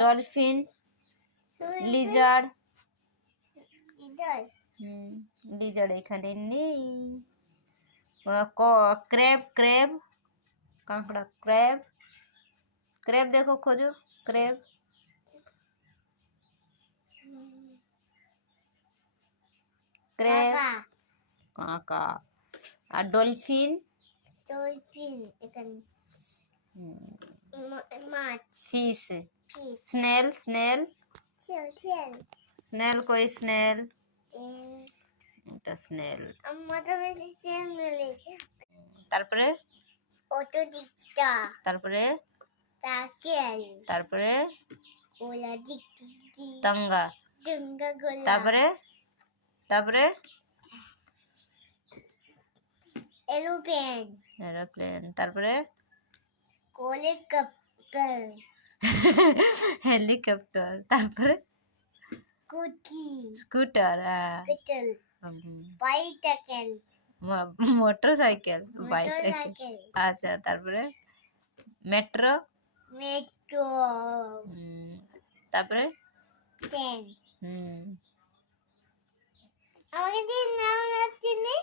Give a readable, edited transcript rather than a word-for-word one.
Dolphin, Lizaad. Lizaad এখানে নেই। Crab, crab, কাঁকড়া, ক্র্যাব। ক্র্যাব দেখো, খোঁজো ক্র্যাব। ক্র্যাব, কাঁকা। আর ডলফিন, মাছ, ফিশ, স্নেল, স্নেল। স্নেল কই? স্নেল, এটা স্নেল। তারপরে তারপরে তারপরে তাঙ্গা। তারপরে তারপরে এরোপ্লেন। তারপরে হেলিকপ্টার। তারপরে স্কুটার, মোটর সাইকেল, বাইসাইকেল। আচ্ছা, তারপরে মেট্রো। তারপরে আমাকে দিন নাও না চিনি।